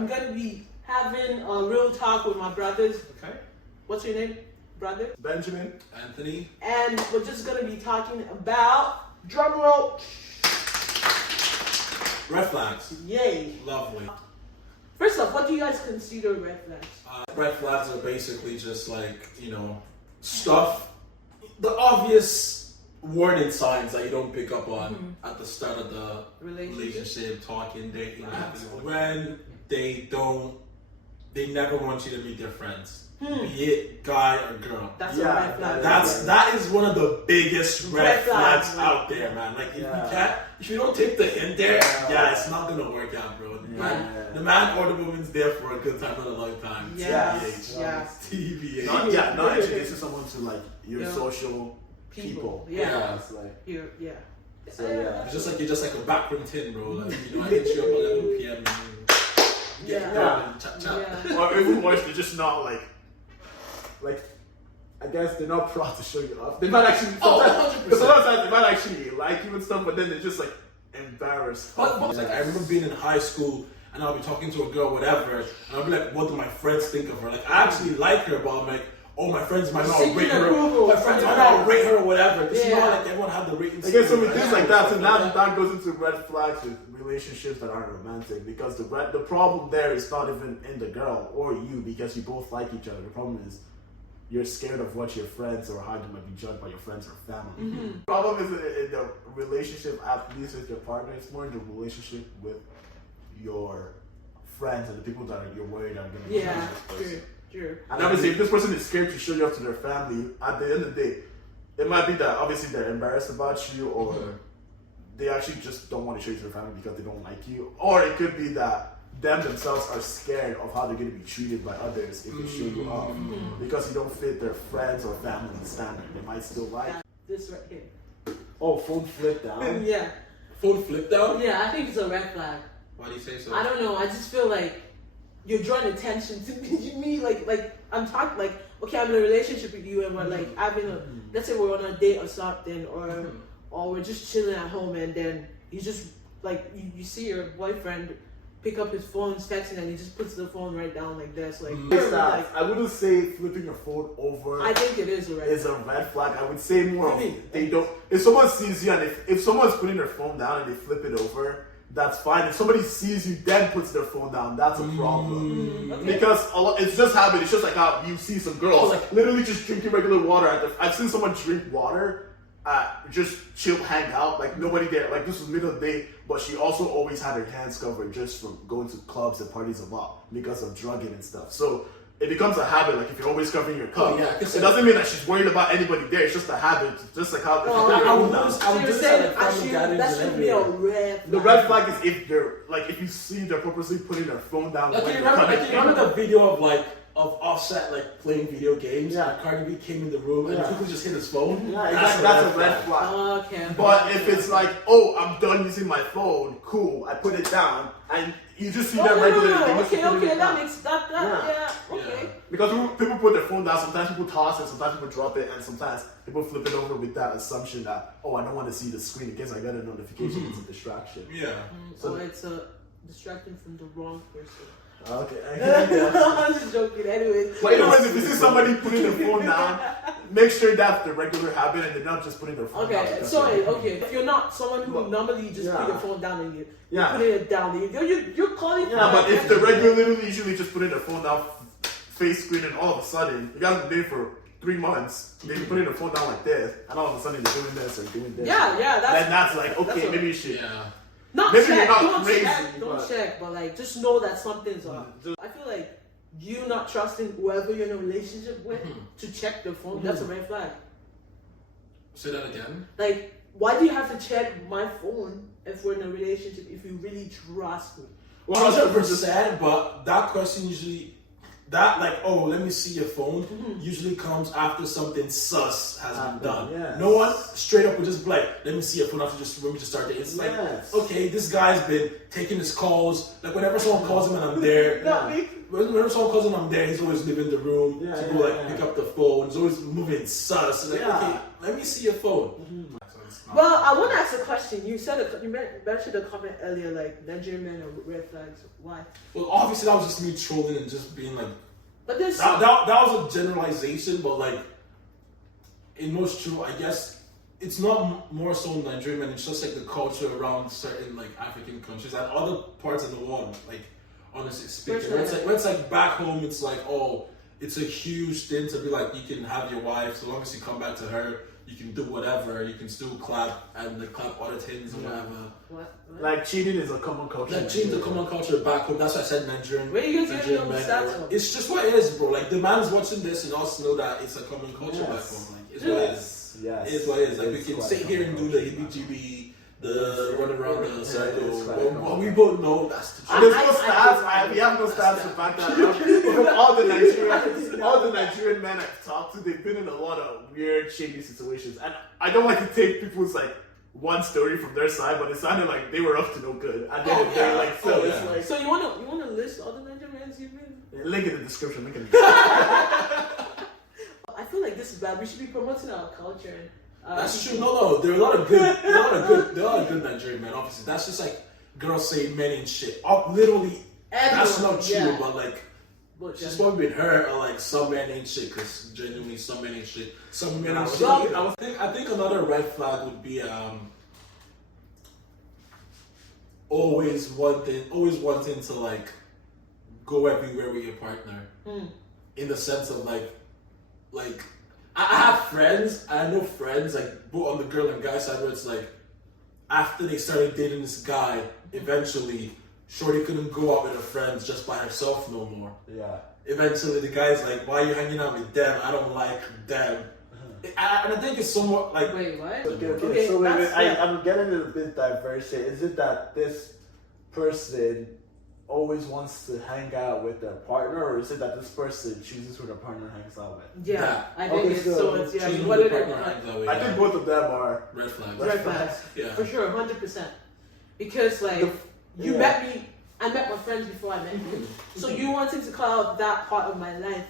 I'm gonna be having a real talk with my brothers. Okay. What's your name, brother? Benjamin. Anthony. And we're just gonna be talking about drum roll. Red flags. Yay. Lovely. First off, what do you guys consider red flags? Red flags are basically just like, stuff, the obvious warning signs that you don't pick up on at the start of the relationship, talking, dating, when they never want you to meet their friends. Be it guy or girl. That's a red flag. That is one of the biggest red flags out there, man. Like if you don't take the hint there, it's not gonna work out, bro. The man or the woman's there for a good time, not a long time. TBH. Not introducing someone to like your social people. It's like So you're just like a backroom tin, bro. Like I hit you up at 11 p.m. Chat. Or even worse, they're just not like I guess they're not proud to show you off. They might actually sometimes they might actually like you and stuff, but then they're just like embarrassed. But like I remember being in high school and I'll be talking to a girl, whatever, and I'll be like, what do my friends think of her? Like I actually like her, but I'm like, oh, my friends might not rate her. My friends might not rate her or whatever. This is not like everyone had the rating. I guess so with things like that, so that goes into red flags with relationships that aren't romantic, because the problem there is not even in the girl or you, because you both like each other. The problem is you're scared of what your friends or how you might be judged by your friends or family. The problem is in the relationship, at least with your partner, it's more in the relationship with your friends and the people that you're worried are going to be judged this person. True. And obviously, if this person is scared to show you up to their family, at the end of the day, it might be that obviously they're embarrassed about you, or they actually just don't want to show you to their family because they don't like you, or it could be that them themselves are scared of how they're going to be treated by others if they show you up because you don't fit their friends or family standard. They might still like this right here. Oh, phone flip down. Phone flip down. Yeah, I think it's a red flag. Why do you say so? I don't know. I just feel like you're drawing attention to me. Like I'm talking like, okay, I'm in a relationship with you and we're like having let's say we're on a date or something, or we're just chilling at home, and then you just like you see your boyfriend pick up his phone, texting, and he just puts the phone right down like this. Like, I wouldn't say flipping your phone over. I think it is a red flag. I would say more of they don't. If someone sees you and if someone's putting their phone down and they flip it over, that's fine. If somebody sees you then puts their phone down, that's a problem. Because it's just habit. It's just like how you see some girls like literally just drinking regular water. I've seen someone drink water. Just chill, hang out, like nobody there. Like this was middle of the day, but she also always had her hands covered just from going to clubs and parties a lot because of drugging and stuff. So it becomes a habit. Like if you're always covering your cup, it doesn't mean that she's worried about anybody there. It's just a habit. Just like how that should be a red flag. The red flag is if you see they're purposely putting their phone down. Like, remember the video of Offset like playing video games? Cardi B came in the room and quickly just hit his phone. That's a red flag. Okay. But if it's like, oh, I'm done using my phone, cool, I put it down, and you just see them regularly. Okay, that makes that. Okay. Because people put their phone down, sometimes people toss it, sometimes people drop it, and sometimes people flip it over with that assumption that, oh, I don't want to see the screen in case I get a notification. It's a distraction. So it's a distraction from the wrong person. Okay. I'm just joking. Anyways. But anyways, if you see somebody putting their phone down, make sure that's the regular habit and they're not just putting their phone down. Okay. If you're not someone who normally just put your phone down and you're putting it down, you're calling. Yeah, but if the regular literally usually just putting their phone down, face screen, and all of a sudden you guys been dating for 3 months, they be putting their phone down like this, and all of a sudden they're doing this or doing this. That's like, okay, maybe you should. Maybe check. You're not crazy. Don't check, but like just know that something's up. I feel like you not trusting whoever you're in a relationship with to check their phone, that's a red flag. Say that again. Like, why do you have to check my phone if we're in a relationship if you really trust me? 100%, but that question usually, let me see your phone, usually comes after something sus has been done. No one straight up would just be like, let me see your phone after when we just start dating. It's like, okay, this guy's been taking his calls. Like whenever someone calls him and I'm there, whenever someone calls him and I'm there, he's always leaving the room to go pick up the phone. He's always moving sus. Like, okay, let me see your phone. Well, I want to ask a question. You said you mentioned a comment earlier, like Nigerian men are red flags. Why? Well, obviously that was just me trolling and just being like. But there's that was a generalization, but like, in most true, I guess it's not more so Nigerian men. It's just like the culture around certain like African countries and other parts of the world. Like, honestly speaking, when it's like back home, it's like, oh, it's a huge thing to be like, you can have your wife so long as you come back to her. You can do whatever. You can still clap and like, clap other things or whatever. What? Like cheating is a common culture. Like cheating is a common culture back home. That's why I said Nigerian. Where you guys getting all the stats from? It's just what it is, bro. Like the man's watching this and us know that it's a common culture back home. Like it's what it is. Yes. It is what it is. Like we can sit here and do the heebie-jeebie, the run around the circle. But we both know that's the truth. There's no stats. We have no stats to back that up. But all the Nigerian men I've talked to, they've been in a lot of weird, shady situations. And I don't like to take people's like one story from their side, but it sounded like they were up to no good. And then they're like, so it's like. So you wanna list all the Nigerian men you've been? Link in the description. Link in the description. I feel like this is bad. We should be promoting our culture. That's true. No. There are a lot of good Nigerian men. Obviously, that's just like girls saying men ain't shit. Literally, that's not true. But like, just what we've heard are like some men ain't shit. Because genuinely, some men ain't shit. Some men ain't shit. I think another red flag would be always wanting to like go everywhere with your partner. In the sense of like I have friends, I know friends, like, both on the girl and guy side, where it's like, after they started dating this guy, eventually, shorty couldn't go out with her friends just by herself no more. Yeah. Eventually, the guy's like, why are you hanging out with them? I don't like them. And I think it's somewhat like... Wait, what? Okay, so wait, I'm getting a bit diverse here. Is it that this person always wants to hang out with their partner, or is it that this person chooses who their partner hangs out with? Yeah, I think it's so. It's what I think both of them are red flags. Red flags, yeah, for sure, 100%. Because like you met me, I met my friends before I met you. So you wanted to call out that part of my life.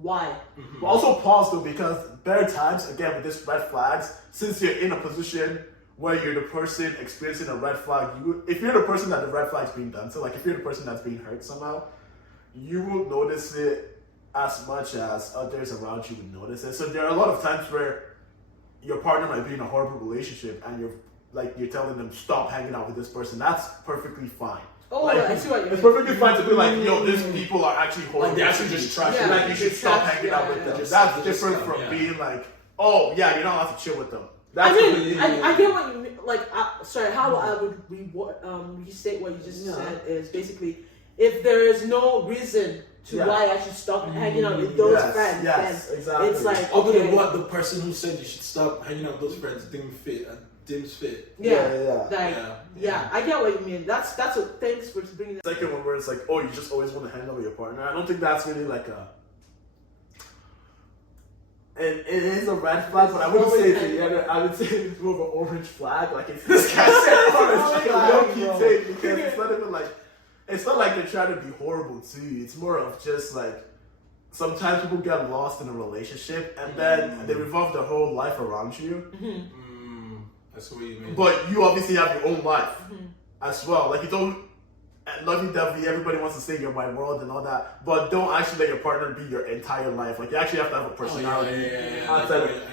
Why? But also pause though, because there are times again with this red flags, since you're in a position where you're the person experiencing a red flag, if you're the person that the red flag's being done to, like if you're the person that's being hurt somehow, you will notice it as much as others around you would notice it. So there are a lot of times where your partner might be in a horrible relationship and you're telling them stop hanging out with this person. That's perfectly fine. Oh, like, I see what you mean. It's perfectly fine to be like, yo, these people are actually horrible. Like, they actually just trash you. Like, you should stop hanging out with them. That's different from being like, oh, yeah, you're not allowed to chill with them. I get what you mean. Like, how I would restate what you just said is basically, if there is no reason to why I should stop hanging out with those friends, then exactly. It's like, other than what the person who said you should stop hanging out with those friends didn't fit. Yeah, I get what you mean. That's what. Thanks for bringing that. Second one where it's like, oh, you just always want to hang out with your partner. I don't think that's really like a. And it is a red flag, but I wouldn't say it's the other. I would say it's more of an orange flag. Like it's this guy said orange, like a low-key take, because it's not even like, it's not like they're trying to be horrible to you. It's more of just like, sometimes people get lost in a relationship and then they revolve their whole life around you. That's what you mean. But you obviously have your own life as well. Like you don't, lovey-dovey, everybody wants to say you're my world and all that, but don't actually let your partner be your entire life. Like you actually have to have a personality.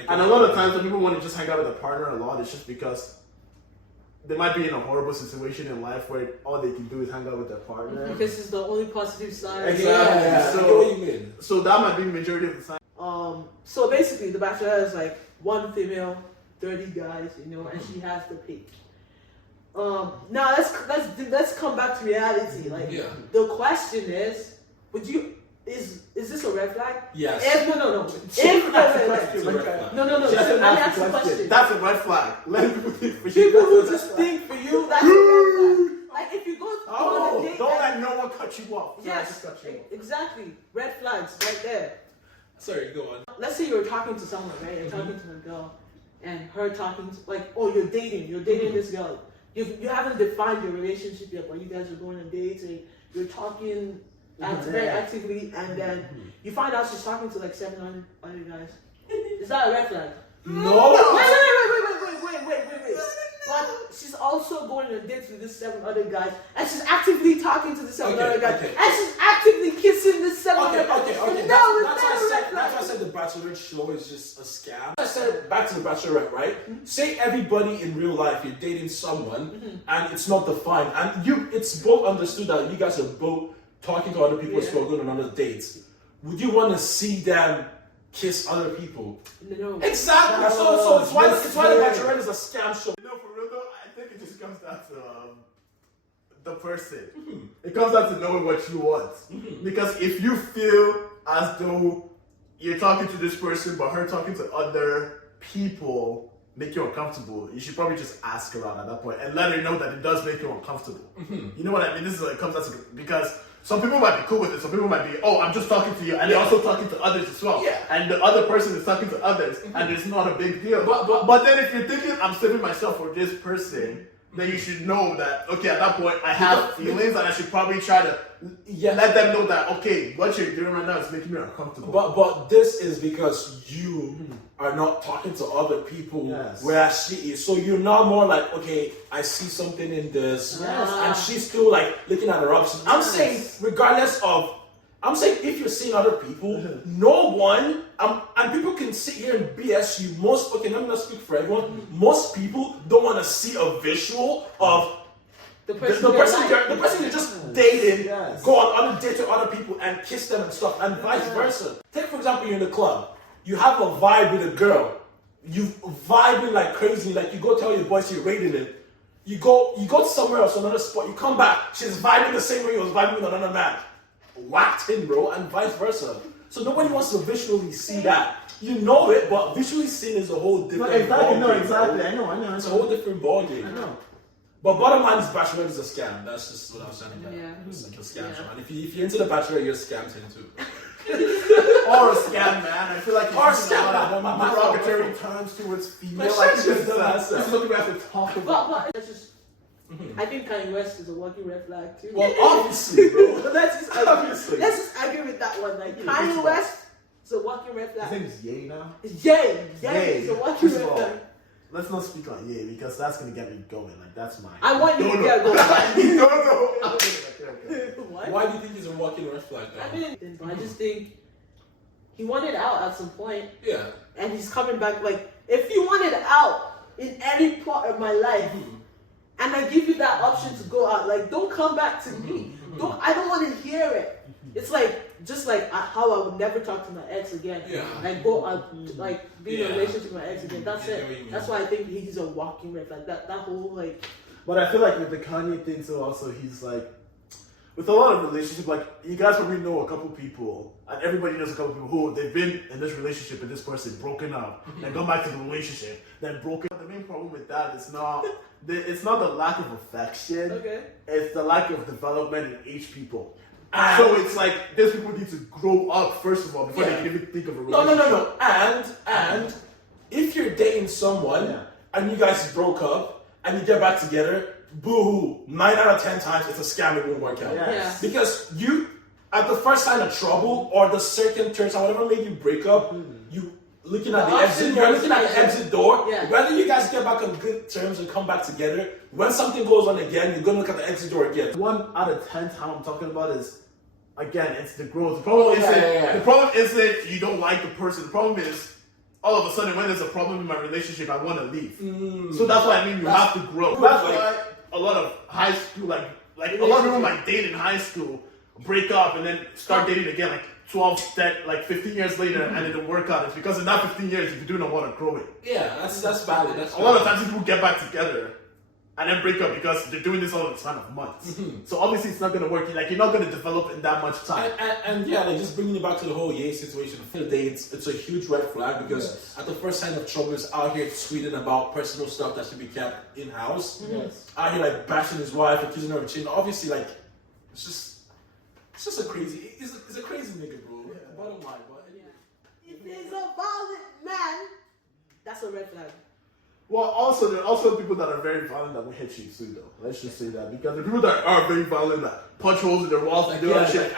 And a lot of times when people want to just hang out with a partner a lot, it's just because they might be in a horrible situation in life where all they can do is hang out with their partner. Because it's the only positive side. Exactly. Yeah. So what you mean? So that might be the majority of the time. So basically, the Bachelor is like one female, 30 guys, and she has the pick. Now let's come back to reality. Like the question is, is this a red flag? Yes. No. No. Let me ask you a question. That's a red flag. Let people think for you. People who just think for you, that's a red flag. Like if you go on a date, don't let no one cut you off. Yes, exactly. Red flags right there. Sorry, go on. Let's say you're talking to someone, right? You're talking to a girl, and her talking to, like, oh, you're dating this girl. You haven't defined your relationship yet, but you guys are going on dates and you're talking very actively, and then you find out she's talking to like 700 other guys. Is that a red flag? No. Wait. also going on dates with these 7 other guys, and she's actively talking to the 7 other guys, okay. and she's actively kissing the 7 other guys. Okay. No, That's why I said the Bachelorette show is just a scam. I said back to the Bachelorette, right? Say everybody in real life, you're dating someone, and it's not defined, and it's both understood that you guys are both talking to other people, so going on other dates. Would you want to see them kiss other people? No. Exactly. So it's why the Bachelorette is a scam show. You know, for real though, I think it just comes down to the person. It comes down to knowing what you want. Because if you feel as though you're talking to this person, but her talking to other people make you uncomfortable, you should probably just ask her out at that point and let her know that it does make you uncomfortable. You know what I mean? This is what it comes down to, because some people might be cool with it. Some people might be, oh, I'm just talking to you, and they're also talking to others as well. Yeah. And the other person is talking to others, and it's not a big deal. But then if you're thinking, I'm saving myself for this person, then you should know that, okay, at that point, I have feelings, and I should probably try to let them know that, okay, what you're doing right now is making me uncomfortable. But this is because you are not talking to other people where she is. So you're not more like, okay, I see something in this, and she's still like looking at her options. I'm saying, regardless of, if you're seeing other people, no one, and people can sit here and BS you. Let me not speak for everyone. Most people don't want to see a visual of the person you're just dating, go on other dates with other people and kiss them and stuff, and vice versa. Take, for example, you're in the club. You have a vibe with a girl. You vibing like crazy. Like, you go tell your boys you're rating it. You go somewhere else, another spot. You come back. She's vibing the same way you was vibing with another man. Whacked in, bro, and vice versa. So nobody wants to visually see that. You know it, but visually seeing is a whole different ballgame. Exactly. I know. It's a whole different ballgame. I know. But bottom line is Bachelorette is a scam. That's just what I'm saying. It's like a scam show. And if you're into the Bachelorette, you're a scam too. Or a scam, man. I feel like or a scam, man. Derogatory terms towards female. Like, it's something we have to talk about. But it's just, I think Kanye West is a walking red flag too. Well, obviously, bro. Let's just argue with that one. Like, Kanye West is a walking red flag. His name is Ye now. It's Ye. It's a walking red flag. Let's not speak on Ye, because that's gonna get me going. Like, that's mine. I want you to get going. No. Okay. Why do you think he's a walking red flag? I just think he wanted out at some point. Yeah. And he's coming back. Like, if you wanted out in any part of my life, and I give you that option to go out, like, don't come back to me. I don't want to hear it. It's like, just like how I would never talk to my ex again. Yeah. Like, go out, like, be in a relationship with my ex again. That's it. That's why I think he's a walking red flag. That whole, like. But I feel like with the Kanye thing too, also, he's like, with a lot of relationships, like, you guys probably know a couple people, and everybody knows a couple people who they've been in this relationship with this person, broken up, then gone back to the relationship, then broken up. The main problem with that is not the lack of affection, it's the lack of development in each people. So it's like, these people need to grow up first of all before they can even think of a relationship. No. And if you're dating someone and you guys broke up and you get back together, boo-hoo, 9 out of 10 times it's a scam. It won't work out. Yes. Because you, at the first sign of trouble or the second, third time, whatever made you break up, you looking at the exit. You're looking at the exit door. Yeah. Whether you guys get back on good terms and come back together, when something goes on again, you're gonna look at the exit door again. 1 out of 10 time I'm talking about is, again, it's the growth. The problem isn't you don't like the person. The problem is, all of a sudden, when there's a problem in my relationship, I want to leave. So that's why I mean you have to grow. That's why a lot of high school, like a lot of people might date in high school, break up, and then start dating again, like 15 years later, and it didn't work out. It's because in that 15 years, you do not want to grow it. Yeah, that's valid. A lot of times people get back together and then break up because they're doing this all in the span of months. So obviously it's not going to work. Like, you're not going to develop in that much time. And like, just bringing it back to the whole Ye situation, it's a huge red flag because at the first sign of trouble is out here tweeting about personal stuff that should be kept in-house. Out here like bashing his wife, accusing her of cheating. Obviously, like, it's just a crazy, it's a crazy nigga, bro. Bottom line, but if he's a violent man, that's a red flag. Well, also, there are also people that are very violent that will hit you too, though. Let's just say that. Because the people that are very violent that punch holes in their walls and do that shit.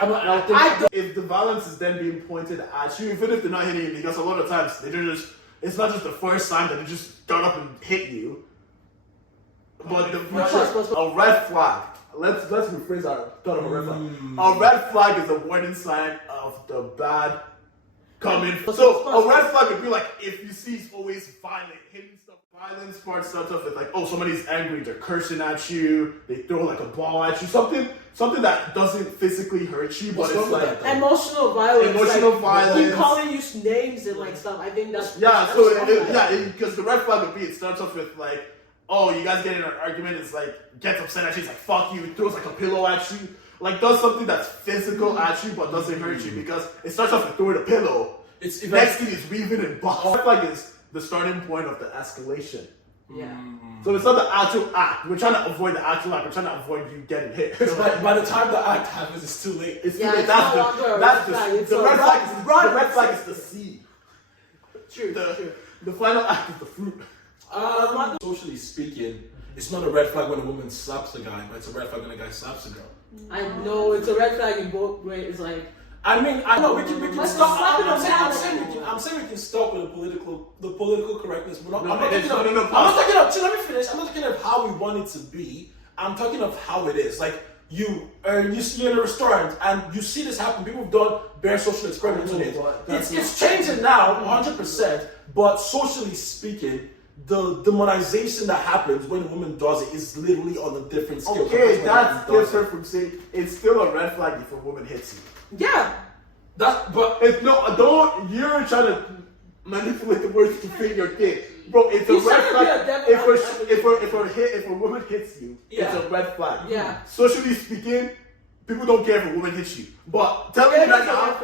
If the violence is then being pointed at you, even if they're not hitting you, because a lot of times, it's not just the first time that they just start up and hit you. But a red flag. Let's rephrase our thought of a red flag. A red flag is a warning sign of the bad coming. So a red flag would be like if you see he's always violent, hitting stuff. Violence part starts off with like, oh, somebody's angry, they're cursing at you, they throw like a ball at you, something that doesn't physically hurt you, but it's like emotional violence. Emotional violence. Keep calling you names and like stuff. I think that's because the red flag would be it starts off with like, oh, you guys get in an argument, it's like gets upset at you, it's like fuck you, throws like a pillow at you, like does something that's physical at you but doesn't hurt you because it starts off with throwing a pillow. Next thing is weaving and balls. Red flag is the starting point of the escalation. Yeah. So it's not the actual act. We're trying to avoid the actual act. We're trying to avoid you getting hit. By the time the act happens, it's too late. It's too late. The red flag is the seed. True. The final act is the fruit. Socially speaking, it's not a red flag when a woman slaps a guy, but it's a red flag when a guy slaps a girl. I know it's a red flag in both ways. It's like. I know we can stop. I'm saying we can stop with the political correctness. I'm not talking of. Let me finish. I'm not talking of how we want it to be. I'm talking of how it is. Like you see in a restaurant and you see this happen. People have done bare social experiments on it. It's changing now, 100%. But socially speaking, the demonization that happens when a woman does it is literally on a different scale. Okay, that's different from saying it's still a red flag if a woman hits you. Yeah. You're trying to manipulate the words to fit your thing. Bro, it's a red flag. If a woman hits you, it's a red flag. Yeah. Socially speaking, people don't care if a woman hits you. But tell me right now,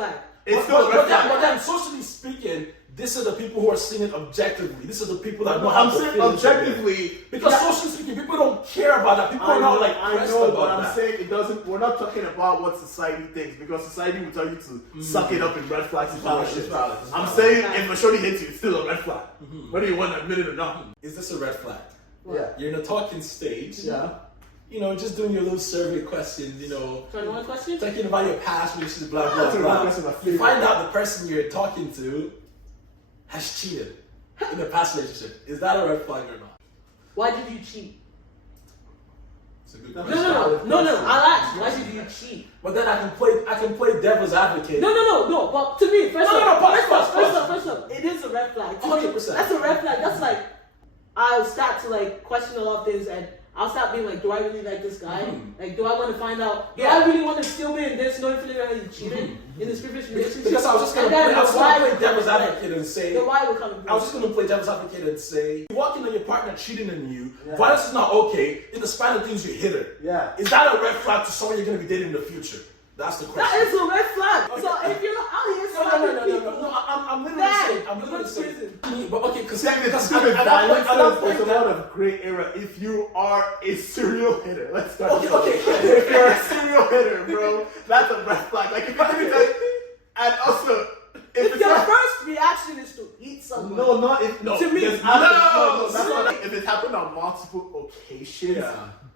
it's still a red flag. But then socially speaking, these are the people who are seeing it objectively. These are the people that know how to saying objectively because socially speaking, people don't care about that. People are not like pressed about that. I'm saying it doesn't. We're not talking about what society thinks because society will tell you to suck it up in red flag situations. I'm saying if a shorty hits you, it's still a red flag. Whether you want to admit it or not. Is this a red flag? Yeah. You're in a talking stage. Yeah. You know, just doing your little survey questions. You know, 21 questions. Talking about your past, which is blah blah blah. You find out the person you're talking to has cheated in a past relationship. Is that a red flag or not? Why did you cheat? It's a good question. No. I'll ask. Why did you cheat? But then I can play devil's advocate. No. But to me, first up, it is a red flag. 100%. That's a red flag. That's like I'll start to like question a lot of things and I'll start being like, do I really like this guy? Like, do I want to find out? Do I really want to still be in this? No, feeling that he cheated in this previous relationship. Because I was just going to play devil's advocate and say. The why will come. I was just going to play devil's advocate and say, you're walking on your partner cheating on you. Violence is not okay. In the span of things, you hit her. Yeah. Is that a red flag to someone you're going to be dating in the future? That's the question. That is a red flag. So if you're out here slapping people, I'm literally saying. But okay, because there's a lot of gray area. If you are a serial hitter, let's start. Okay. If you're a serial hitter, bro, that's a red flag. Like if you do that, and also. If your first reaction is to eat someone, to me, that's not. If it's happened on multiple occasions,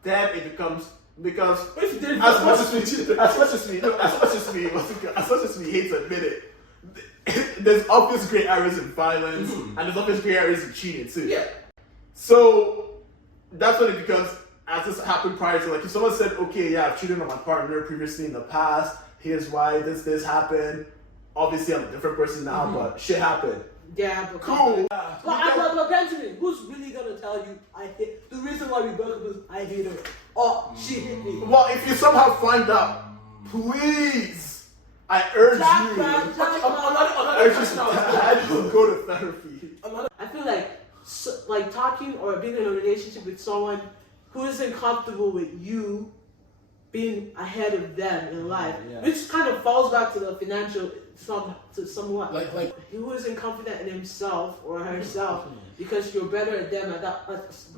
then it becomes. Because as much as we hate to admit it, there's obvious gray areas in violence and there's obvious gray areas in cheating too. Yeah. So that's when it becomes, as this happened prior to, like if someone said, okay, yeah, I've cheated on my partner previously in the past, here's why this happened. Obviously I'm a different person now, but shit happened. Yeah, but cool. But Benjamin, who's really gonna tell you I hate the reason why we broke up is I hate her or she hit me? Well, if you somehow find out, please, I urge you. I just go to therapy. I feel like talking or being in a relationship with someone who isn't comfortable with you being ahead of them in life, which kind of falls back to the financial somewhat. Like who isn't confident in himself or herself because you're better at them at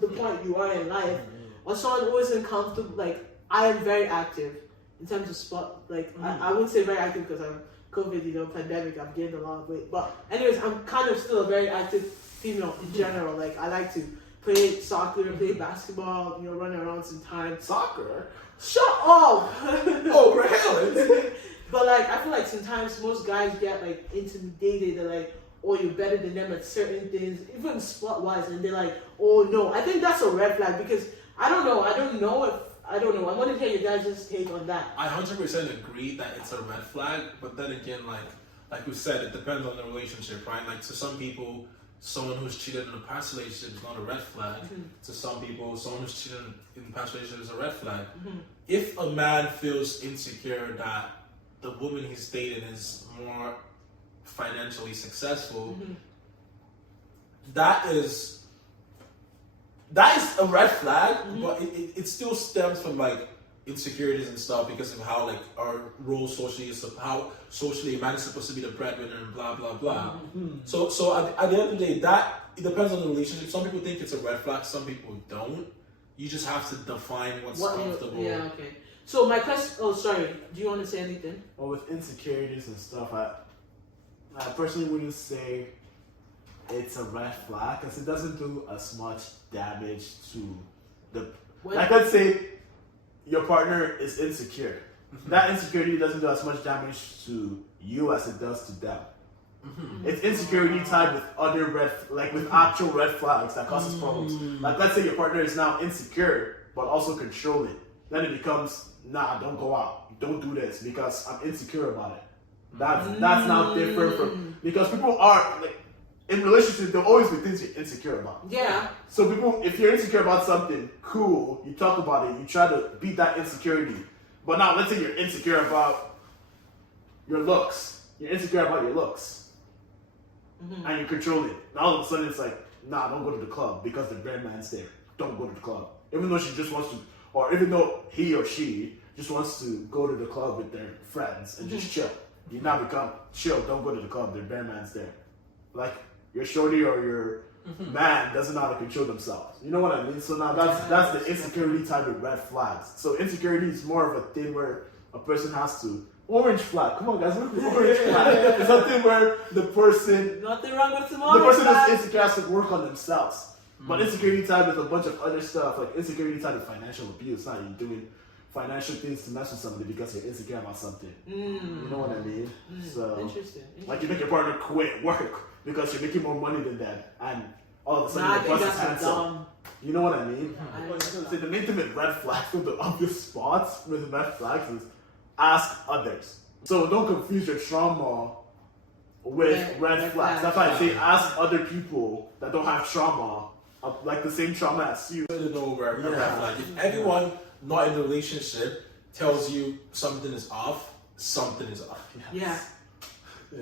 the point you are in life, or someone who isn't comfortable. Like I am very active in terms of sport. Like I wouldn't say very active because I'm COVID, pandemic. I've gained a lot of weight, but anyways, I'm kind of still a very active female in general. Like I like to play soccer, play basketball, run around sometimes. Soccer? Shut up! Oh, really? But like, I feel like sometimes most guys get like intimidated. They're like, oh, you're better than them at certain things, even sport-wise, and they're like, oh no. I think that's a red flag because I don't know. I don't know. I want to hear your guys' take on that. I 100% agree that it's a red flag, but then again, like we said, it depends on the relationship, right? Like to some people, someone who's cheated in a past relationship is not a red flag. To some people, someone who's cheated in a past relationship is a red flag. If a man feels insecure that the woman he's dating is more financially successful, that is a red flag, but it still stems from like insecurities and stuff because of how like our role socially is, how socially a man is supposed to be the breadwinner and blah blah blah. So at the end of the day, that it depends on the relationship. Some people think it's a red flag, some people don't. You just have to define what's comfortable. Yeah, okay. So my question. Oh, sorry. Do you want to say anything? Well, with insecurities and stuff, I personally wouldn't say it's a red flag because it doesn't do as much damage to the. Like, let's say your partner is insecure. That insecurity doesn't do as much damage to you as it does to them. It's insecurity tied with other with actual red flags that causes problems. Like, let's say your partner is now insecure but also controlling. Then it becomes, nah, don't go out, don't do this because I'm insecure about it. That's now different from, because people are like in relationships, there'll always be things you're insecure about. Yeah. So people, if you're insecure about something, cool, you talk about it, you try to beat that insecurity. But now let's say you're insecure about your looks. You're insecure about your looks. And you control it. Now all of a sudden it's like, nah, don't go to the club because the brand man's there. Don't go to the club. Even though she just wants to, or even though he or she just wants to go to the club with their friends and just chill. You now become chill, don't go to the club, the brand man's there. Like your shorty or your man doesn't know how to control themselves. You know what I mean? So now that's the insecurity type of red flags. So insecurity is more of a thing where a person has to. Orange flag. Come on, guys. Look at the orange flag. It's something where the person. Nothing wrong with some The orange person flag. that's insecure has to work on themselves. But insecurity type with a bunch of other stuff, like insecurity type of financial abuse. Not you doing financial things to mess with somebody because you're insecure about something. You know what I mean? So, Interesting. like you make your partner quit work because you're making more money than them, and all of a sudden the bus is handsome. You know what I mean? So the ultimate red flag from the obvious spots with red flags is ask others. So don't confuse your trauma with red flags. That's why I say ask other people that don't have trauma, like the same trauma as you. Red flag. If everyone not in a relationship tells you something is off, something is off. Yeah.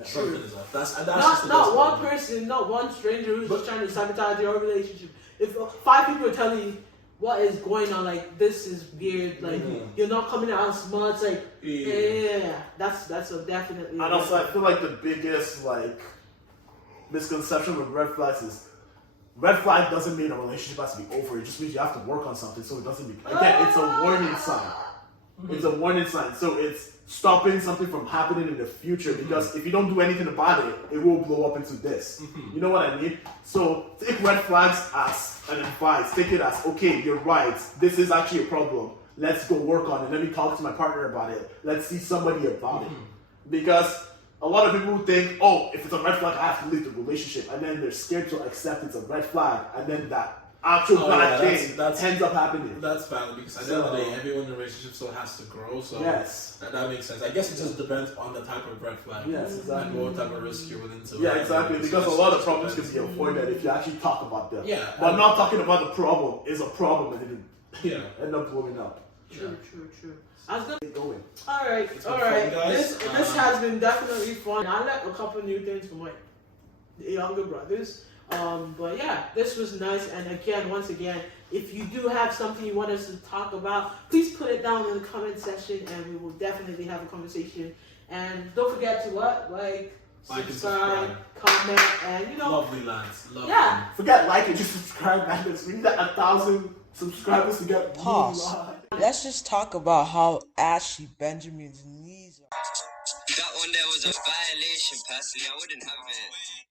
Something is off. That's not one person, not one stranger who's just trying to sabotage your relationship. If 5 people are telling you what is going on, like this is weird, like you're not coming out as much, like that's a definitely. And also, I feel like the biggest like misconception with red flags is red flag doesn't mean a relationship has to be over. It just means you have to work on something, so it doesn't be. Again, it's a warning sign. It's a warning sign. So it's stopping something from happening in the future, because if you don't do anything about it, it will blow up into this. You know what I mean? So take red flags as an advice. Take it as, okay, you're right. This is actually a problem. Let's go work on it. Let me talk to my partner about it. Let's see somebody about it. Because a lot of people think, oh, if it's a red flag, I have to leave the relationship. And then they're scared to accept it's a red flag. And then that actual bad thing ends up happening. That's valid, because at the end of the day, everyone in a relationship still has to grow. So yes, that makes sense. I guess it just depends on the type of red flag. Yes, exactly. And what type of risk you're willing to. Yeah, exactly. Because a lot of problems can be avoided if you actually talk about them. Yeah. But not talking about the problem is a problem, and it end up blowing up. True. I was gonna going. All right. Guys. This has been definitely fun. I learned a couple new things from my younger brothers. But yeah, this was nice. And again, once again, if you do have something you want us to talk about, please put it down in the comment section, and we will definitely have a conversation. And don't forget to like subscribe, comment, and lovely lads. Lovely. Yeah. Forget like and just subscribe, man. We need 1,000 subscribers to get pause. Let's just talk about how Ashley Benjamin's knees are. That one there was a violation, personally. I wouldn't have it.